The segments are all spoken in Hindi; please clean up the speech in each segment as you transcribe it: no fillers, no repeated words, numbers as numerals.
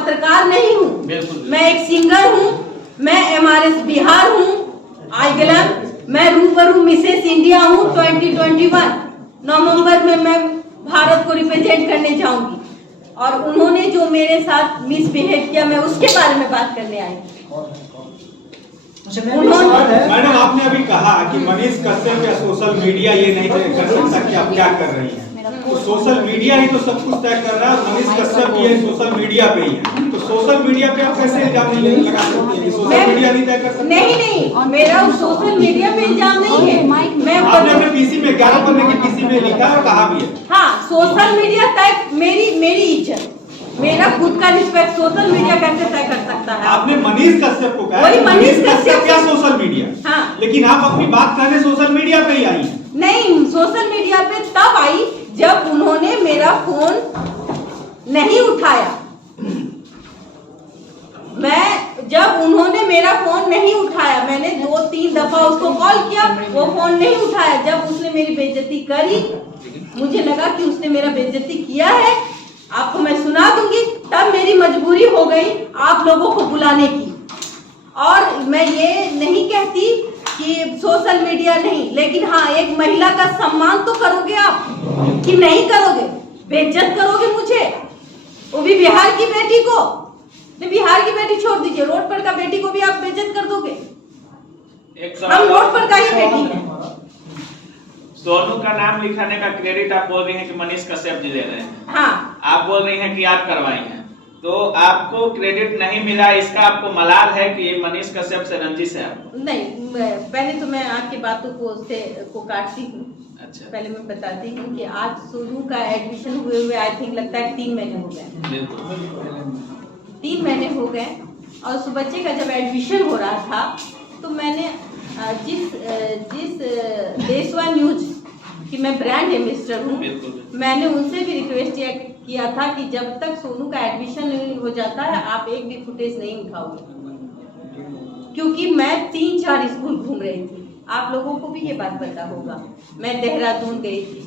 पत्रकार नहीं हूँ, मैं एक सिंगर हूँ, मैं MRS बिहार हूँ, मैं रूबरू मिसेस इंडिया हूँ 2021 नवंबर में मैं भारत को रिप्रेजेंट करने जाऊंगी। और उन्होंने जो मेरे साथ मिसबिहेव किया, मैं उसके बारे में बात करने आई। मैडम, आपने अभी कहा कि मनीष कश्यप या सोशल मीडिया ये नहीं तय कर सकता कि आप क्या कर रही हैं, तो सोशल मीडिया ही तो सब कुछ तय कर रहा है। मनीष कश्यप ये सोशल मीडिया पे ही है, तो सोशल मीडिया पे आप कैसे इल्जाम नहीं लगा सकती हैं कि सोशल मीडिया नहीं तय कर सकता? नहीं, मेरा सोशल मीडिया पे इल्जाम नहीं है। मैं आपने अपने पीसी में 11 पन्ने की पीसी में लिखा है और कहा भी है। हाँ, सोशल मीडिया तय, मेरी इज्जत, मेरा खुद का रिस्पेक्ट सोशल मीडिया कैसे तय कर सकता है? आपने मनीष कश्यप को कहा, वही मनीष कश्यप क्या सोशल मीडिया? हाँ, लेकिन आप अपनी बात कहने सोशल मीडिया पे ही आई हैं। नहीं, सोशल मीडिया पे तब आई जब उन्होंने मेरा फोन नहीं उठाया। जब उन्होंने मेरा फोन नहीं उठाया, मैंने 2-3 दफा उसको कॉल किया, वो फोन नहीं उठाया। जब उसने मेरी बेइज्जती करी, मुझे लगा कि उसने मेरा बेइज्जती किया है, आपको मैं सुना दूंगी, तब मेरी मजबूरी हो गई आप लोगों को बुलाने की। और मैं ये नहीं कहती कि सोशल मीडिया नहीं, लेकिन हाँ, एक महिला का सम्मान तो करोगे आप कि नहीं करोगे? बेइज्जत करोगे मुझे, वो भी बिहार की बेटी को। बिहार की बेटी छोड़ दीजिए, रोड पर का बेटी को भी आप बेइज्जत कर दोगे। हम रोड पर का ही बेटी है। सोनू का नाम लिखाने का क्रेडिट आप बोल रही हैं कि मनीष कश्यप जी ले रहे हैं। हाँ, आप बोल रही हैं कि आप करवाई हैं, तो आपको क्रेडिट नहीं मिला, इसका आपको मलाल है कि ये मनीष कश्यप से रंजिश है आपको? नहीं, पहले तो मैं आपकी बातों को काटती हूँ। अच्छा, पहले मैं बताती हूँ कि आज सोनू का एडमिशन हुए आई थिंक लगता है 3 महीने हो गए। 3 महीने हो गए। और उस बच्चे का जब एडमिशन हो रहा था, तो मैंने जिस देशवा न्यूज कि मैं ब्रांड एम्बेसडर हूँ, मैंने उनसे भी रिक्वेस्ट किया था कि जब तक सोनू का एडमिशन नहीं हो जाता है, आप एक भी फुटेज नहीं उठाओगे, क्योंकि मैं 3-4 स्कूल घूम रही थी। आप लोगों को भी ये बात पता होगा। मैं देहरादून गई थी,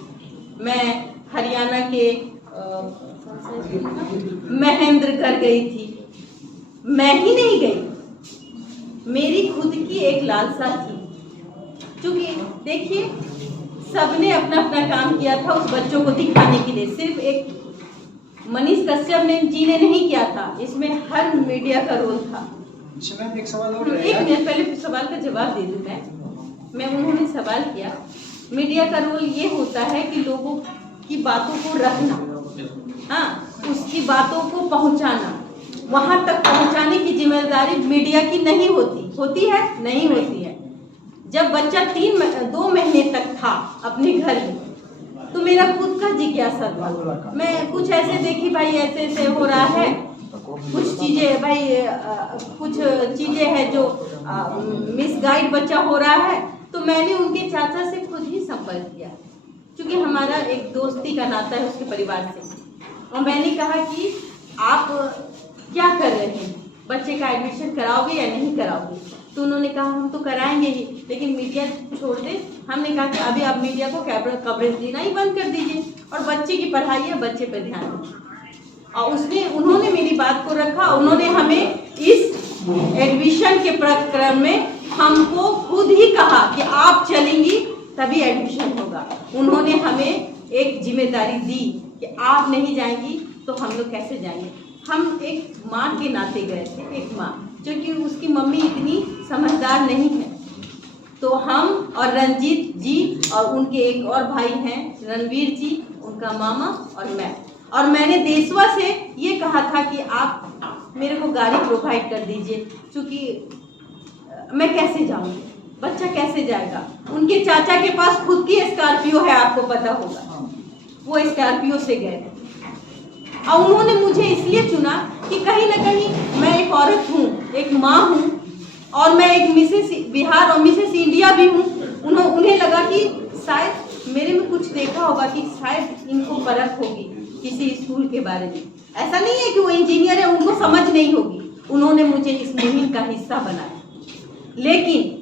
मैं हरियाणा के महेंद्रगढ़ गई थी। मैं ही नहीं गई, मेरी खुद की एक लालसा थी, क्योंकि देखिए सबने अपना अपना काम किया था उस बच्चों को दिखाने के लिए। सिर्फ एक मनीष कश्यप जी ने नहीं किया था, इसमें हर मीडिया का रोल था। एक सवाल और है। एक मिनट, पहले सवाल का जवाब दे दूं मैं उन्होंने सवाल किया, मीडिया का रोल ये होता है कि लोगों की बातों को रखना, हाँ, उसकी बातों को पहुंचाना, वहां तक पहुंचाने की जिम्मेदारी मीडिया की नहीं होती है, नहीं होती है। जब बच्चा 2 महीने तक था अपने घर में, तो मेरा खुद का जिज्ञासा था। मैं कुछ ऐसे देखी, भाई ऐसे हो रहा है, कुछ चीजें भाई कुछ चीजें हैं जो मिसगाइड बच्चा हो रहा है, तो मैंने उनके चाचा से खुद ही संपर्क किया, क्योंकि हमारा एक दोस्ती का नाता है उसके परिवार से। और मैंने कहा कि आप क्या कर रहे हैं, बच्चे का एडमिशन कराओगे या नहीं कराओगे? तो उन्होंने कहा हम तो कराएंगे ही, लेकिन मीडिया छोड़ दे। हमने कहा कि अभी आप मीडिया को कवरेज देना ही बंद कर दीजिए और बच्चे की पढ़ाई है, बच्चे पर ध्यान दीजिए। और उन्होंने मेरी बात को रखा। उन्होंने हमें इस एडमिशन के प्रक्रम में हमको खुद ही कहा कि आप चलेंगी तभी एडमिशन होगा। उन्होंने हमें एक जिम्मेदारी दी कि आप नहीं जाएंगी तो हम लोग कैसे जाएंगे। हम एक माँ के नाते गए थे, एक माँ, क्योंकि उसकी मम्मी इतनी समझदार नहीं है। तो हम और रंजीत जी और उनके एक और भाई हैं रणवीर जी, उनका मामा और मैं, और मैंने देशवा से ये कहा था कि आप मेरे को गाड़ी प्रोवाइड कर दीजिए, क्योंकि मैं कैसे जाऊंगी, बच्चा कैसे जाएगा। उनके चाचा के पास खुद की स्कॉर्पियो है, आपको पता होगा, वो स्कॉर्पियो से गए। और उन्होंने मुझे इसलिए चुना कि कहीं ना कहीं मैं एक औरत हूँ, एक माँ हूँ, और मैं एक मिसेस बिहार और मिसेस इंडिया भी हूँ। उन्हें लगा कि शायद मेरे में कुछ देखा होगा कि शायद इनको परख होगी किसी स्कूल के बारे में। ऐसा नहीं है कि वो इंजीनियर है, उनको समझ नहीं होगी। उन्होंने मुझे इस मुहिम का हिस्सा बनाया, लेकिन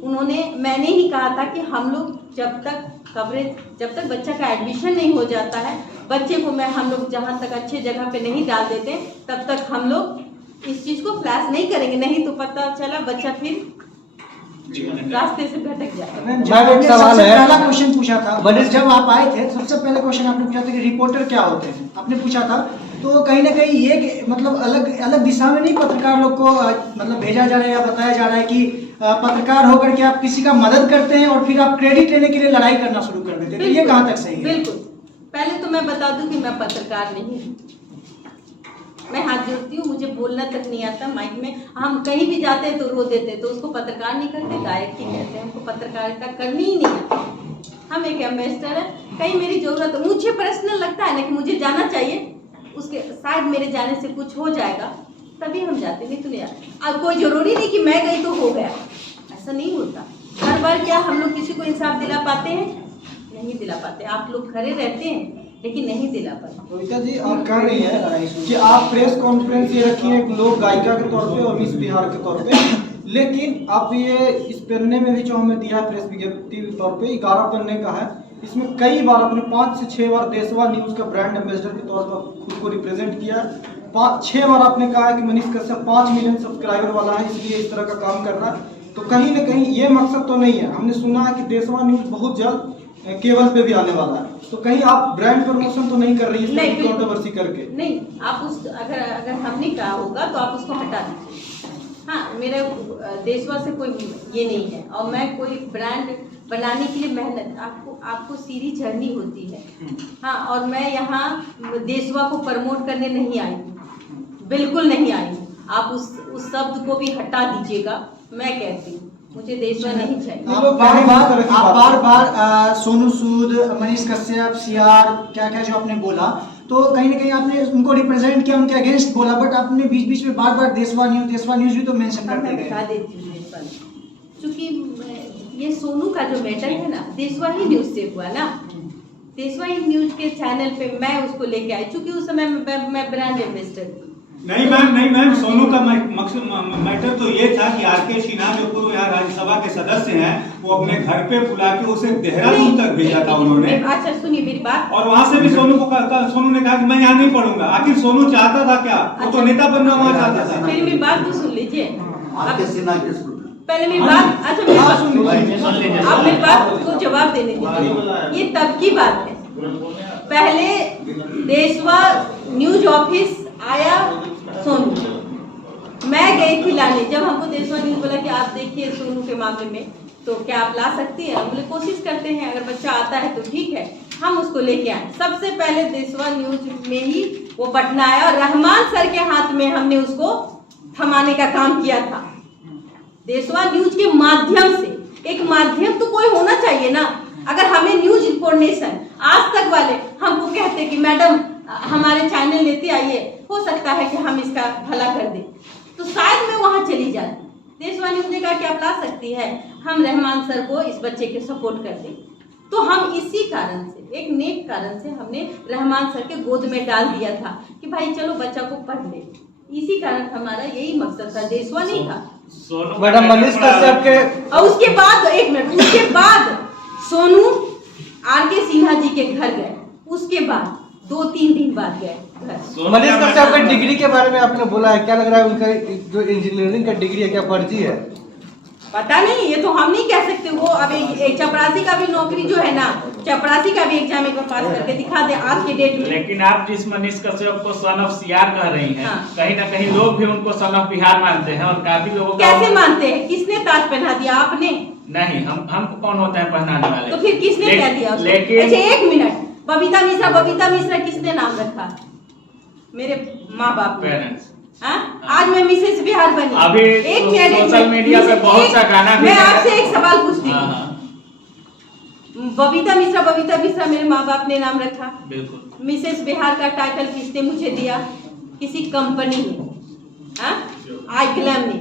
मैंने ही कहा था कि हम लोग जब तक बच्चा का एडमिशन नहीं हो जाता है, बच्चे को हम लोग जहाँ तक अच्छे जगह पे नहीं डाल देते, तब तक हम लोग इस चीज को फ्लैश नहीं करेंगे, नहीं तो पता चला बच्चा फिर रास्ते से भटक जाएगा। मैम, जब आपने सबसे पहला क्वेश्चन पूछा था, जब आप आए थे सबसे पहले क्वेश्चन आपने पूछा था कि रिपोर्टर क्या होते हैं, आपने पूछा था, तो कहीं ना कहीं ये मतलब अलग अलग दिशा में नहीं पत्रकार लोग को मतलब भेजा जा रहा है या बताया जा रहा है कि पत्रकार होकर के आप किसी का मदद करते हैं और फिर आप क्रेडिट लेने के लिए लड़ाई करना शुरू कर देते हैं, तो ये कहाँ तक सही है? बिल्कुल, पहले तो मैं बता दूं कि मैं पत्रकार नहीं हूँ, मैं हाथ जोड़ती हूँ, मुझे बोलना तक नहीं आता माइक में। हम कहीं भी जाते हैं तो रो देते, तो उसको पत्रकार नहीं कहते, गायक ही कहते हैं। हमको पत्रकारिता करनी ही नहीं आती। हम एक एम्बेसडर है, कहीं मेरी जरूरत, मुझे पर्सनल लगता है ना कि मुझे जाना चाहिए, उसके शायद मेरे जाने से कुछ हो जाएगा, तभी हम जाते, नहीं तो नहीं आते। अब कोई जरूरी नहीं कि मैं गई तो हो गया, ऐसा नहीं होता। हर बार क्या हम लोग किसी को इंसाफ दिला पाते हैं? नहीं दिला पाते। आप लोग खड़े रहते हैं लेकिन नहीं दिला पाते। कविता जी, आप कह रही हैं कि आप प्रेस कॉन्फ्रेंस ये रखी है एक लोक गायिका के तौर पे और मिस बिहार के तौर पे, लेकिन आप ये इस पन्ने में भी जो हमें दिया है प्रेस विज्ञप्ति के तौर पे 11 पन्ने का है, इसमें कई बार आपने 5 से 6 बार देशवा न्यूज का ब्रांड एम्बेसडर के तौर पर खुद को रिप्रेजेंट किया है। 6 बार आपने कहा है कि मनीष कश्यप 5 मिलियन सब्सक्राइबर वाला है, इसलिए इस तरह का काम कर रहा है। तो कहीं ना कहीं ये मकसद तो नहीं है। हमने सुना है कि देशवा न्यूज बहुत जल्द केबल पे भी आने वाला है, तो कहीं आप ब्रांड प्रमोशन तो नहीं कर रही है कंट्रोवर्सी करके? नहीं, आप उस अगर हमने कहा होगा तो आप उसको हटा दीजिए। हाँ, मेरा देशवा से कोई ये नहीं है, और मैं कोई ब्रांड बनाने के लिए मेहनत, आपको सीधी जर्नी होती है। हाँ, और मैं यहाँ देशवा को प्रमोट करने नहीं आई हूँ, बिल्कुल नहीं आई हूँ। आप उस शब्द को भी हटा दीजिएगा। मैं कहती हूँ मुझे देशवा नहीं चाहिए। आप बार सोनू सूद, मनीष कश्यप, सीआर क्या क्या जो आपने बोला, तो कहीं ना कहीं आपने उनको रिप्रेजेंट किया, उनके अगेंस्ट बोला, बट आपने बीच बीच में बार देशवा न्यूज भी तो मेंशन करते गए। बता देती हूँ देशवा, क्योंकि ये सोनू का जो मैटर है ना, देशवा ही न्यूज से हुआ ना। देशवा ही न्यूज के चैनल पे मैं उसको लेके आई, क्योंकि उस समय मैं ब्रांड एम्बेसडर थी। नहीं मैम, सोनू का मकसद मैटर तो ये था कि आर.के. सिन्हा जो पूर्व यहाँ राज्यसभा के सदस्य हैं, वो अपने घर पे बुला के उसे देहरादून तक भेजा था उन्होंने। अच्छा सुनिए मेरी बात। और वहाँ से भी सोनू ने कहा कि मैं यहाँ नहीं पढ़ूंगा। आखिर सोनू चाहता था क्या? वो तो नेता बनना वहाँ चाहता था। मेरी बात तो सुन लीजिए पहले मेरी बात। अच्छा मेरी बात सुन लीजिए, आप मेरी बात को जवाब देने दीजिए। ये तब की बात है, पहले देशवा न्यूज ऑफिस आया सोनू, मैं गई थी लाने। जब हमको देशवा न्यूज बोला कि आप देखिए सोनू के मामले में, तो क्या आप ला सकती हैं? हम बोले कोशिश करते हैं, अगर बच्चा आता है तो ठीक है, हम उसको लेके आए। सबसे पहले देशवा न्यूज में ही वो पटना आया और रहमान सर के हाथ में हमने उसको थमाने का काम किया था। देशवा न्यूज के माध्यम से, एक माध्यम तो कोई होना चाहिए ना। अगर हमें न्यूज इंफॉर्मेशन आज तक वाले हमको कहते कि मैडम हमारे चैनल लेते आइए, हो सकता है कि हम इसका भला कर दें, तो शायद मैं वहां चली जाती। देशवा न्यूज ने कहा कि आप ला सकती है, हम रहमान सर को इस बच्चे के सपोर्ट कर दें। तो हम इसी कारण से, एक नेक कारण से, हमने रहमान सर के गोद में डाल दिया था कि भाई चलो बच्चा को पढ़ ले। इसी कारण हमारा यही मकसद था, देशवा नहीं था। मैडम मनीष कश्यप के, और उसके बाद एक मिनट, उसके बाद सोनू आर.के. सिन्हा जी के घर गए, उसके बाद 2-3 दिन बाद गए घर। मनीष कश्यप की डिग्री के बारे में आपने बोला है, क्या लग रहा है उनका जो इंजीनियरिंग का डिग्री है क्या फर्जी है? पता नहीं, ये तो हम नहीं कह सकते। वो अब एक चपरासी का भी नौकरी जो है ना, चपरासी का भी एग्जाम एक बार पास करके दिखा दे आज के डेट में। लेकिन आप जिस मनीष कश्यप को सन ऑफ सीआर कह रही हैं, हाँ। कहीं ना कहीं लोग भी उनको सन ऑफ बिहार मानते हैं, और काफी लोगों का कैसे मानते हैं? किसने ताज पहना दिया? आपने नहीं, हमको कौन होता है पहनाने वाले? तो फिर किसने कह दिया उसको? लेकिन अच्छा एक मिनट, बबीता मिश्रा किसने नाम रखा? मेरे माँ बाप ने। पेरेंट्स। हाँ? आज मैं मिसेस बिहार बनी। अभी एक मिनट, सोशल मीडिया पे बहुत सा गाना भी मैं है। आपसे एक सवाल पूछती हूँ। हाँ, बबीता मिश्रा मेरे माँ बाप ने नाम रखा। बिल्कुल। मिसेस बिहार का टाइटल किसने मुझे दिया? किसी कंपनी ने, हाँ? आई ग्लैम ने।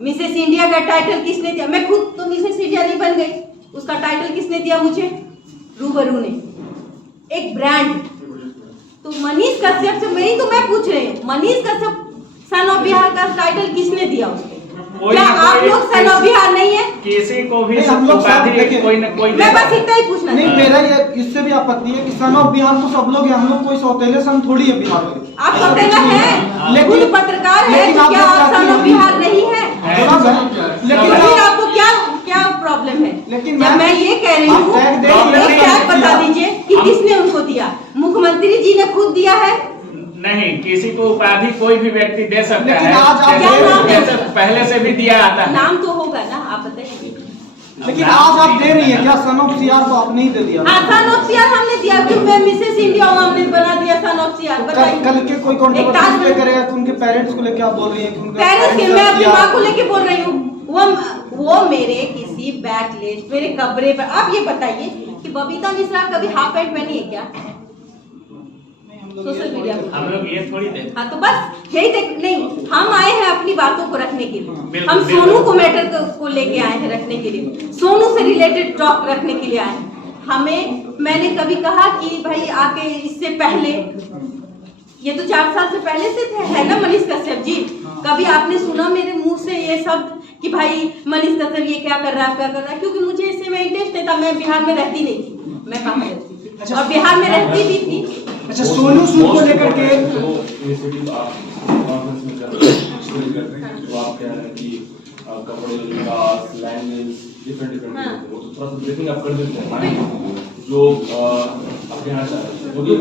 मिसेस इंडिया का टाइटल किसने दिया? मैं खुद तो मिसेस इंडिया नहीं बन गई, उसका टाइटल किसने दिया मुझे? रूबरू ने, एक ब्रांड। तो मनीष कश्यप से मैं पूछ रही हूँ, मनीष कश्यप सन ऑफ बिहार का टाइटल किसने दिया उसको? क्या आप लोग सन ऑफ बिहार नहीं है? किसी को भी हम लोग कोई न कोई मैं बस इतना ही पूछना नहीं, मेरा ये इससे भी आपत्ति है कि सन ऑफ बिहार तो सब लोग हैं, हम लोग कोई सौतेले सन थोड़ी है बिहार में। आप सौतेला हैं, लेकिन खुद पत्रकार है लेकिन तो आप क्या जब आप सन ऑफ चाहती बिहार नहीं है? लेकिन फिर आपको क्या क्या प्रॉब्लम है? लेकिन जब मैं ये कह रही आप हूँ, टैग दे एक रही हैं, टैग बता दीजिए कि किसने उनको दिया? मुख्यमंत्री जी ने खुद दिया है? नहीं, किसी को उपाधि कोई भी व्यक्ति दे सकता लेकिन है। आज आप क्या नाम है जैसे उसका? पहले से भी दिया आता है। नाम तो होगा ना, आप बताइए। लेकिन आज आप दे रही हैं क्या? सन ऑफ सीआर तो आपने ही दे दिया। हाँ, सन ऑफ सीआर हमने दिया, क्यों? मैं मिसेस इंडिया हूँ, हमने बना दिया सन ऑफ सीआर। बताइए। कल के कोई एक कंट्रोवर्सी ताज लेकर करेगा तो उनके पेरेंट्स को लेकर आप बोल रही हैं कि उनका पेरेंट्स के, parents मैं का अपनी CR माँ को लेके बोल रही हूँ। वो मेरे किसी बैकलिस्ट, मेरे कब्रे पर। आप ये बताइए कि बबीता मिश्रा कभी हाफ पैंट पहनी है क्या सोशल मीडिया पर? हम लोग ये थोड़ी देख। हाँ, तो बस यही देख। नहीं, हम आए हैं अपनी बातों को रखने के लिए। बिल्कुल, हम बिल्कुल। सोनू को मैटर को लेके आए हैं रखने के लिए, सोनू से रिलेटेड टॉक रखने के लिए आए हैं। मैंने कभी कहा कि भाई आके इससे पहले, ये तो 4 साल से पहले से थे, है ना मनीष कश्यप जी? कभी आपने सुना मेरे मुंह से ये शब्द कि भाई मनीष कश्यप ये क्या कर रहा है, क्या कर रहा है? क्योंकि मुझे इससे में इंटरेस्ट नहीं था। मैं बिहार में रहती नहीं थी, मैं कहाँ रहती थी, और बिहार में रहती भी थी। अच्छा, सोनू सूद को लेकर के कपड़े लिबास लैंग्वेज डिफरेंट वो तो थोड़ा सा ब्रीफिंग आप कर देते हैं जो आपके यहाँ क्योंकि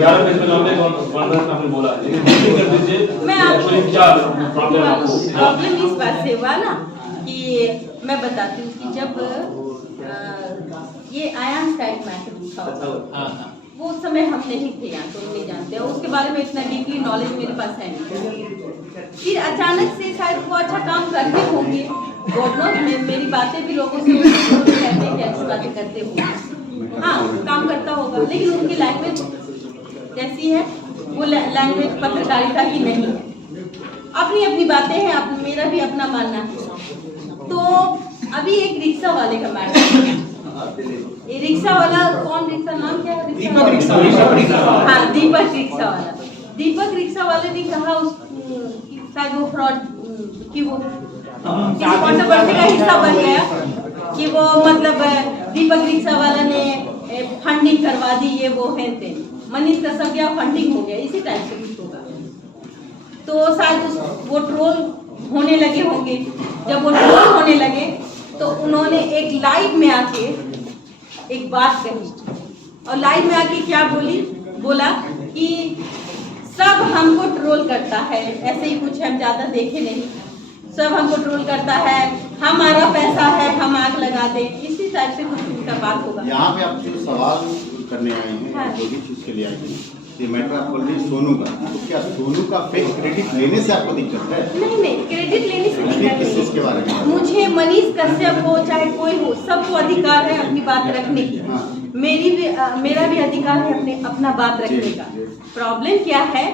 11 पेज में हमने कॉन्फ्रेंस में आपने बोला लेकिन ब्रीफिंग कर दीजिए मैं आपको क्या प्रॉब्लम है आपको प्रॉब्लम इस बात से हुआ ना कि मैं बताती हूँ कि जब ये आयांश का एक मैटर उठा, वो उस समय हम नहीं थे यहाँ, तो नहीं जानते, और उसके बारे में इतना डीपली नॉलेज मेरे पास है नहीं। फिर अचानक से शायद वो अच्छा काम करते होंगे, गॉड नोस। मेरी बातें भी लोगों से कहते हैं कि अच्छी बातें करते होंगे। हाँ, काम करता होगा, लेकिन उनकी लैंग्वेज जैसी है वो लैंग्वेज पत्रकारिता की नहीं है। अपनी अपनी बातें हैं, मेरा भी अपना मानना है। तो अभी एक रिक्शा वाले का मैटर, ये रिक्शा वाला कौन, रिक्शा नाम क्या है? दीपक रिक्शा। हाँ, दीपक रिक्शा वाला। दीपक रिक्शा वाले ने कहा शायद वो फ्रॉड कि वो किसी कंट्रोवर्सी का हिस्सा बन गया कि वो मतलब दीपक रिक्शा वाला ने फंडिंग करवा दी, ये वो है थे, मनीष कश्यप या फंडिंग हो गया, इसी टाइप से कुछ होगा। तो शायद वो ट्रोल होने लगे होंगे। जब वो ट्रोल होने लगे तो उन्होंने एक लाइव में आके एक बात कही, और लाइव में आके क्या बोला कि सब हमको ट्रोल करता है, ऐसे ही कुछ, हम ज़्यादा देखे नहीं, सब हमको ट्रोल करता है, हमारा पैसा है, हम आग लगा दे, इसी टाइप से कुछ उनका बात होगा। यहाँ पे आप जो सवाल करने आए हैं, हाँ। जो भी चीज़ के लिए आए हैं, ये मैटर आप बोल रही हैं सोनू का, तो क्या सोनू का फेक क्रेडिट लेने से आपको दिक्कत है? नहीं, क्रेडिट लेने से नहीं, दिक्कत किस चीज़ के बारे में? मुझे मनीष कश्यप हो चाहे कोई हो, सबको अधिकार है अपनी बात रखने की। हाँ। मेरा भी अधिकार है अपना बात रखने जी, का। जी। प्रॉब्लम क्या है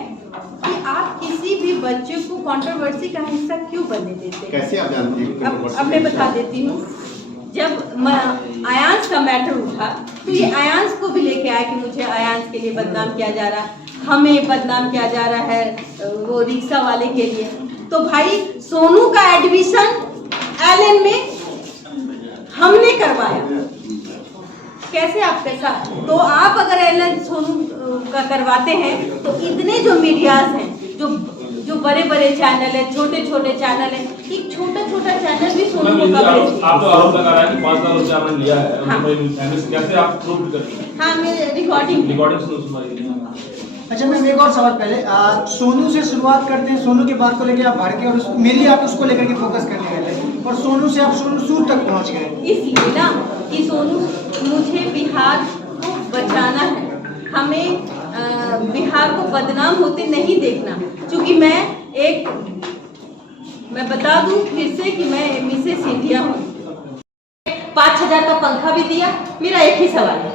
कि आप किसी भी बच्चे को कंट्रोवर्सी का हिस्सा क्यों बनने देते हैं? कैसे आप जानती हैं? अब मैं बता देती हूँ। जब आयांश का मैटर उठा तो ये आयांश को भी लेके आया कि मुझे आयांश के लिए बदनाम किया जा रहा है, हमें बदनाम किया जा रहा है वो रिक्शा वाले के लिए। तो भाई सोनू का एडमिशन एलन में हमने करवाया, कैसे आप कैसा? तो आप अगर एलन सोनू का करवाते हैं तो इतने जो मीडियाज हैं, जो बड़े बड़े चैनल है, छोटे छोटे चैनल है, एक छोटा छोटा चैनल भी सोनू को कवरेज। आप तो आरोप लगा रहा है कि 5 साल से आपने लिया है, हाँ। कैसे आप प्रूव करती हैं? हाँ, मेरे रिकॉर्डिंग रिकॉर्डिंग सुनाइए। अच्छा मैम, एक और सवाल पहले सोनू से शुरुआत करते हैं। सोनू की बात को लेकर आप भड़के और मेनली आप उसको लेकर के फोकस करने वाले, और सोनू से आप सोनू सूद तक पहुंच गए। इसलिए ना कि सोनू, मुझे बिहार को बचाना है, हमें बिहार को बदनाम होते नहीं देखना। क्योंकि मैं बता दूं फिर से कि मैं मिसेस इंडिया हूँ। 5,000 का पंखा भी दिया। मेरा एक ही सवाल है,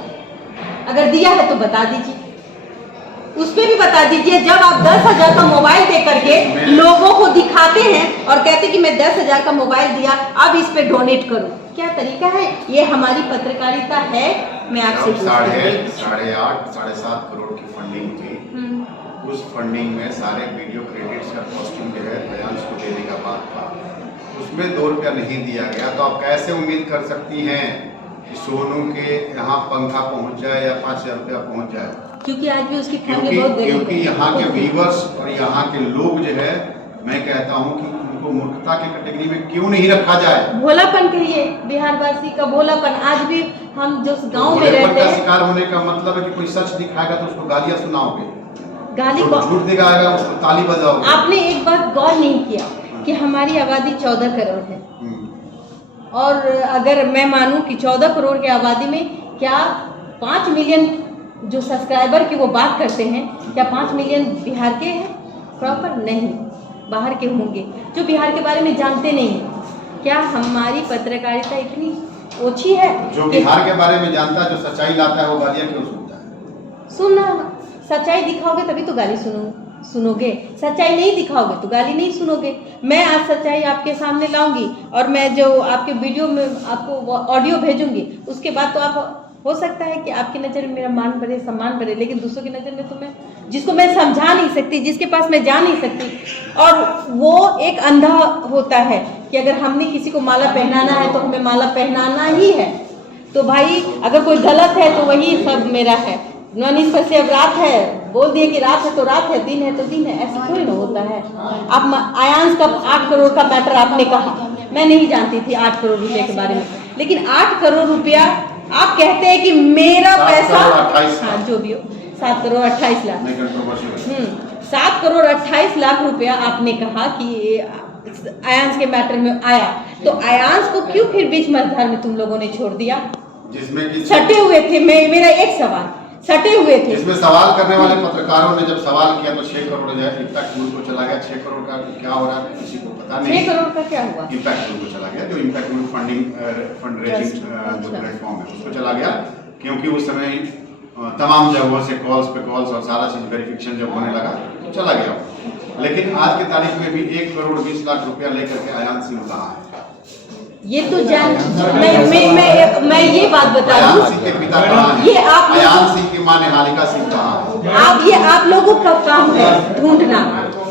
अगर दिया है तो बता दीजिए, उस पे भी बता दीजिए। जब आप 10,000 का मोबाइल दे करके लोगों को दिखाते हैं और कहते कि मैं 10,000 का मोबाइल दिया, अब इस पे डोनेट करो, क्या तरीका है? ये हमारी पत्रकारिता है? मैं आपसे साढ़े 7 करोड़ की फंडिंग थी। उस फंडिंग में सारे वीडियो क्रेडिट्स का कॉस्ट्यूम जो है आयांश को देने का बात था, उसमें 2 रुपया नहीं दिया गया। तो आप कैसे उम्मीद कर सकती हैं कि सोनू के यहाँ पंखा पहुँच जाए या 5,000 रुपया पहुँच जाए? क्योंकि आज भी उसकी फैमिली बहुत गरीब क्योंकि है। यहाँ के व्यूवर्स और यहाँ के लोग जो है, मैं कहता हूँ कि उनको मूर्खता की कैटेगरी में क्यों नहीं रखा जाए। भोलापन कहिए, बिहारवासी का भोलापन। आज भी हम जो गांव में भोलेपन रहते का हैं, शिकार होने का मतलब है कि कोई सच दिखाएगा तो उसको गालियाँ सुनाओगे, गाली जो झूठ दिखाएगा उसको ताली बजाओगे। आपने एक बात गौर नहीं किया कि हमारी आबादी 14 करोड़ है, और अगर मैं मानूं कि 14 करोड़ की आबादी में क्या 5 मिलियन जो सब्सक्राइबर की वो बात करते हैं, क्या 5 मिलियन बिहार के हैं प्रॉपर? नहीं, बाहर के होंगे जो बिहार के बारे में जानते नहीं हैं। क्या हमारी पत्रकारिता इतनी ओछी है? जो बिहार के बारे में जानता है, जो सच्चाई लाता है, वो गालियाँ क्यों सुनता है? सुनना, सच्चाई दिखाओगे तभी तो गाली सुनोगे, सच्चाई नहीं दिखाओगे तो गाली नहीं सुनोगे। मैं आज सच्चाई आपके सामने लाऊंगी और मैं जो आपके वीडियो में आपको ऑडियो भेजूंगी, उसके बाद तो आप हो सकता है कि आपकी नज़र में मेरा मान बढ़े, सम्मान बढ़े, लेकिन दूसरों की नज़र में तो मैं, जिसको मैं समझा नहीं सकती, जिसके पास मैं जा नहीं सकती, और वो एक अंधा होता है कि अगर हमने किसी को माला पहनाना है तो हमें माला पहनाना ही है। तो भाई अगर कोई गलत है तो वही सब मेरा है। मनीष कश्यप रात है, बोल दिए कि रात है तो रात है, दिन है तो दिन है, ऐसा थोड़ी ना होता है। आप आयांश का 8 करोड़ का मैटर आपने कहा, मैं नहीं जानती थी 8 करोड़ रुपए के बारे में, लेकिन 8 करोड़ रुपया आप कहते हैं कि मेरा पैसा, हाँ जो भी हो, 7 करोड़ 28 लाख, 7 करोड़ 28 लाख रुपया आपने कहा कि आयांश के मैटर में आया, तो आयांश को क्यों फिर बीच मझधार में तुम लोगों ने छोड़ दिया? जिसमें कि सटे हुए थे, मेरा एक सवाल, सटे हुए थे। इसमें सवाल करने वाले पत्रकारों ने जब सवाल किया तो 6 करोड़ जो है इम्पैक्ट मूल को चला गया। 6 करोड़ का क्या हो रहा है किसी को पता नहीं। 6 करोड़ का क्या हुआ? इम्पैक्ट मूल को चला गया, जो इम्पैक्ट मूल फंड रेजिंग जो प्लेटफॉर्म है उसको चला गया, क्योंकि उस समय तमाम जगहों से कॉल्स पे कॉल्स और सारा चीज वेरिफिकेशन जब होने लगा तो चला गया। लेकिन आज की तारीख में भी 1 करोड़ 20 लाख रुपया लेकर के आयांश सिंह कहा है। ये तो जान, मैं ये बात बता आयांश दूं, सिंह के पिता कहाँ हैं? ये आप आयांश सिंह की मां निहालिका सिंह कहाँ है? आप लोगों का काम है ढूंढना,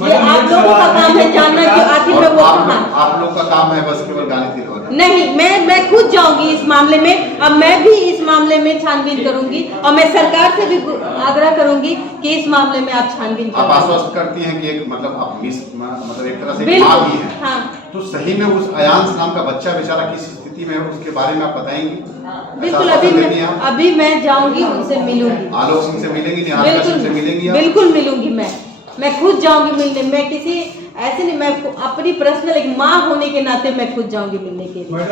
ये आप लोगों का काम है जानना कि आखिर में वो कहाँ। आप लोग का काम है बस केवल गाली दिलवाना। नहीं, मैं खुद जाऊंगी इस मामले में। अब मैं भी इस मामले में छानबीन करूंगी और मैं सरकार से भी आग्रह करूंगी कि इस मामले में आप छानबीन आप करें। आश्वस्त करती हैं कि एक मतलब आप मतलब एक तरह से बिल्कुल, मां भी हैं। हाँ। तो सही में उस आयांश नाम का बच्चा बेचारा किस स्थिति में है उसके बारे में आप बताएंगी? बिल्कुल, अभी मैं जाऊंगी, उनसे मिलूंगी। आलोक सिंह से मिलेंगी, निहालिका सिंह से मिलेंगी? बिल्कुल मिलूंगी, मैं खुद जाऊंगी मिलने। मैं किसी ऐसे नहीं, मैं अपनी पर्सनल एक माँ होने के नाते मैं खुद जाऊंगी मिलने के लिए।